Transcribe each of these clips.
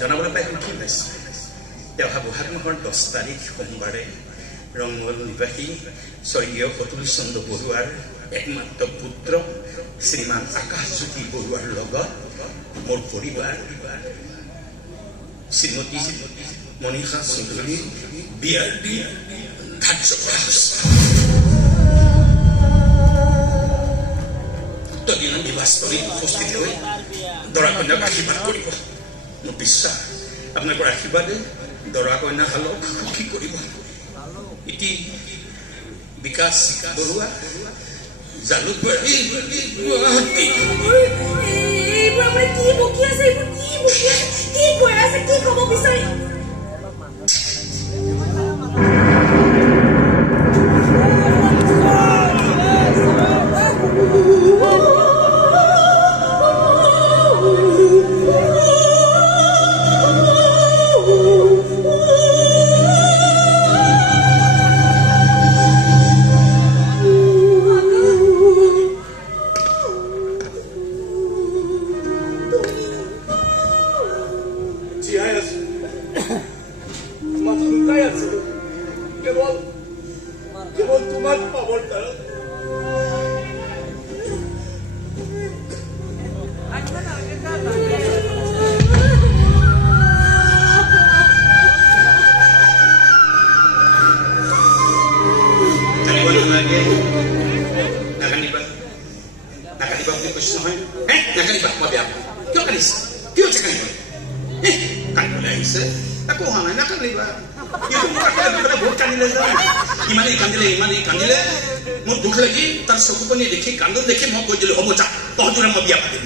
জনাবলৈ পাই সুখী পাইছোঁ যে অহা বহাগ মাহৰ 10 তাৰিখ সোমবাৰে ৰংমল নিবাসী স্বৰ্গীয় অতুল চন্দ্ৰ বৰুৱাৰ একমাত্ৰ পুত্ৰ শ্ৰীমান আকাশজ্যোতি বৰুৱাৰ লগত মোৰ পৰিবাৰ শ্ৰীমতী মনীষা চৌধুৰী বিয়াৰ দিন ধাৰ্য কৰা হৈছে তদিনা নিবাসস্থলীত উপস্থিত হৈ দৰা কন্যাক আশীৰ্বাদ কৰিব মোৰ বিশ্বাস আপোনালোকৰ আশীৰ্বাদে দৰা কন্যাহালক সুখী কৰিব ইতি বিকাশ বৰুৱা জালুকবাৰী গুৱাহাটী কি বকি আছে কি কৈ আছে কি ক'ব বিচাৰি মোৰ দুখ লাগি তাৰ চকু পানী দেখি কান্দন দেখি মই কৈ দিলো হ'ব যা তহঁতৰে মই বিয়া পাতিম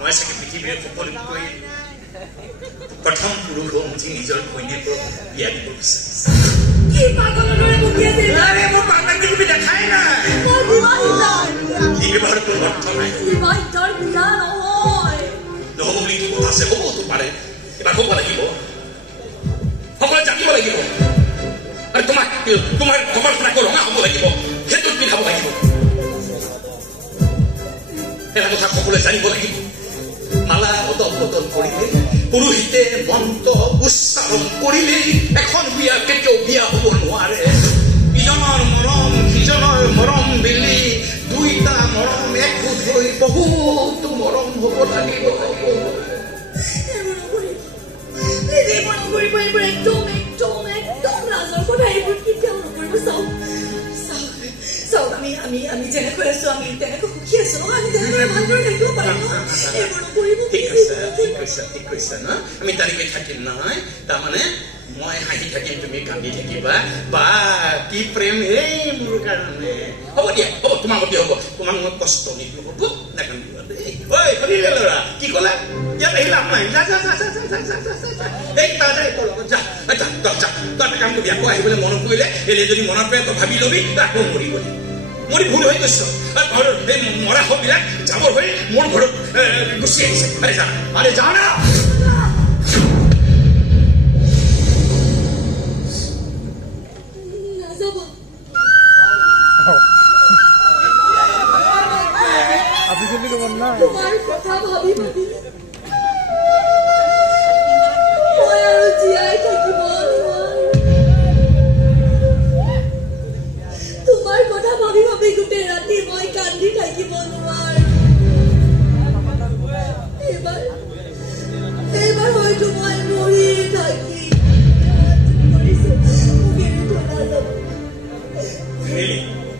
মই চাগে পৃথিৱীৰ সকলোতকৈ প্ৰথম পুৰুষ হ'ম যি নিজৰ ঘৈণীয়েকক বিয়া দিব বিচাৰে মোৰ বাংলাত তুমি দেখাই নাই বিবাহৰ কোনো অৰ্থ নাই নহ'ব বুলি কি কথা আছে হ'বতো পাৰে এবাৰ হ'ব লাগিব সকলোৱে জানিব লাগিব আৰু তোমাৰ কপালখন আকৌ ৰঙা হ'ব লাগিব সেইটোত পিন্ধাব লাগিব এটা কথা সকলোৱে জানিব লাগিব মালা বদল বদল কৰিলে পুৰোহিতে মন্ত্ৰ উচ্চাৰণ কৰিলে এখন বিয়া কেতিয়াও বিয়া হ'ব নোৱাৰে ইজনৰ মৰম সিজনৰ মৰম মিলি দুইটা মৰম একগোট হৈ বহুতো মৰম হ'ব লাগিব আমি যেনেকৈ আছো আমি তেনেকৈ সুখী আছো আমি তেনেদৰে ভালদৰে থাকিব পাৰিম ঠিক কৈছা ন আমি তাৰিখে থাকিম নহয় তাৰমানে মই হাঁহি থাকিম তুমি কান্দি থাকিবা বা কি প্ৰেম এই মোৰ কাৰণে হ'ব দিয়া হ'ব তোমাৰ গতি হ'ব তোমাক মই কষ্ট নিদিওঁ হ'ব নাকান্দিবা দেই ঐ শুনিলে ল'ৰা কি ক'লা ইয়াত আহিলা নাই যা এই তাই তোৰ লগত যা তই কাম কৰিবি আকৌ আহিবলৈ মনত পৰিলে এনে যদি মনত পৰে তই ভাবি ল'বি আকৌ মৰিব মোৰ ভুল হৈ গৈছ ঘৰৰ এই মৰা হবিলাক যাবৰ হৈ মোৰ ঘৰত গুচি আহিছে আৰে যা না তোমাৰ কথা ভাবি ভাবি মই আৰু জীয়াই থাকিব তোমাৰ কথা ভাবি ভাবি গোটেই ৰাতি মই কান্দি থাকিব নোৱাৰো এইবাৰ হয়তো মই মৰি থাকি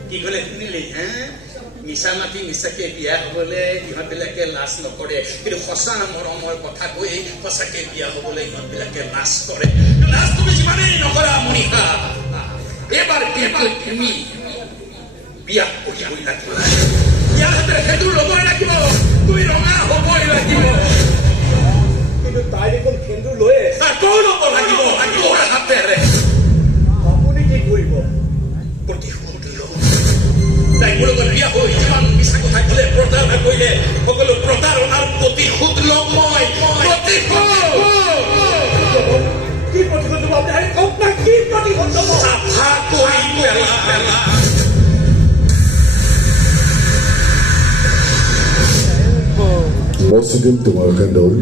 কি ক'লে শুনিলি মিছা মাতি মিছাকে বিয়া হবলৈ ইহঁতবিলাকে লাজ নকৰে কিন্তু সঁচা মৰমৰ কথা কৈ সঁচাকে বিয়া হবলৈ ইহঁতবিলাকে লাজ কৰে লাজ তুমি যিমানেই নকৰা মনীষা এবাৰ তুমি বিয়া কৰিবই লাগিব ইয়াৰ হাতেৰে সেইটো ল'বই লাগিব তুমি ৰঙা হ'বই লাগিব কিন্তু তাই দেখোন সেন্দুৰ লৈয়ে আকৌ ল'ব লাগিব হাতেৰে আপুনি কি কৰিব প্ৰতিশোধ ল'ব তাই মোৰ লগত বিয়া হৈ যিমান মিছা কথা ক'লে প্ৰতাৰণা কৰিলে সকলো প্ৰতাৰণাৰ প্ৰতিশোধ ল'ম মই প্ৰতিশোধ কি প্ৰতিশোধ ল'ব আপুনি কওক না মই চিকিম তোমাৰ কান্দৰ